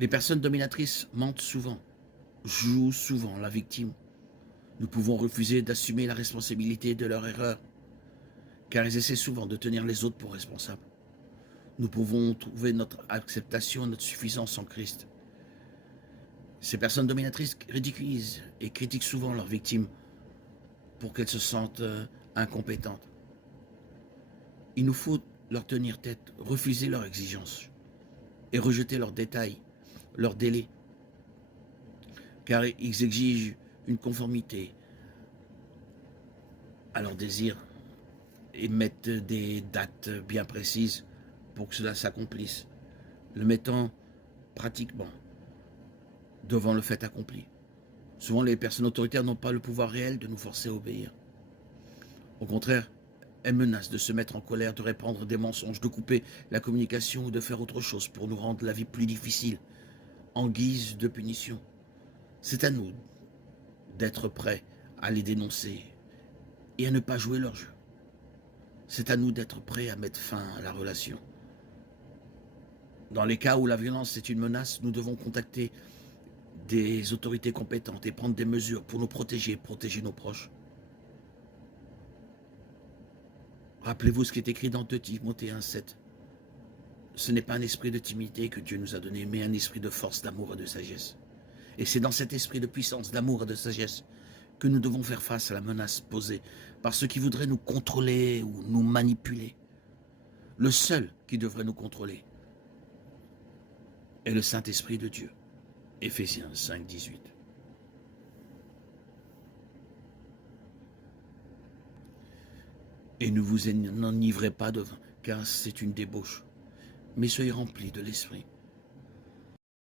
Les personnes dominatrices mentent souvent, jouent souvent la victime. Nous pouvons refuser d'assumer la responsabilité de leur erreur, car elles essaient souvent de tenir les autres pour responsables. Nous pouvons trouver notre acceptation, notre suffisance en Christ. Ces personnes dominatrices ridiculisent et critiquent souvent leurs victimes pour qu'elles se sentent incompétentes. Il nous faut leur tenir tête, refuser leurs exigences et rejeter leurs détails, leurs délais, car ils exigent une conformité à leurs désirs et mettent des dates bien précises pour que cela s'accomplisse, le mettant pratiquement devant le fait accompli. Souvent, les personnes autoritaires n'ont pas le pouvoir réel de nous forcer à obéir. Au contraire, elles menacent de se mettre en colère, de répandre des mensonges, de couper la communication ou de faire autre chose pour nous rendre la vie plus difficile, en guise de punition. C'est à nous d'être prêts à les dénoncer et à ne pas jouer leur jeu. C'est à nous d'être prêts à mettre fin à la relation. Dans les cas où la violence est une menace, nous devons contacter des autorités compétentes et prendre des mesures pour nous protéger, protéger nos proches. Rappelez-vous ce qui est écrit dans 2 Timothée 1,7. Ce n'est pas un esprit de timidité que Dieu nous a donné, mais un esprit de force, d'amour et de sagesse. Et c'est dans cet esprit de puissance, d'amour et de sagesse que nous devons faire face à la menace posée par ceux qui voudraient nous contrôler ou nous manipuler. Le seul qui devrait nous contrôler est le Saint-Esprit de Dieu. Éphésiens 5, 18. Et ne vous enivrez pas de vin, car c'est une débauche, mais soyez remplis de l'Esprit.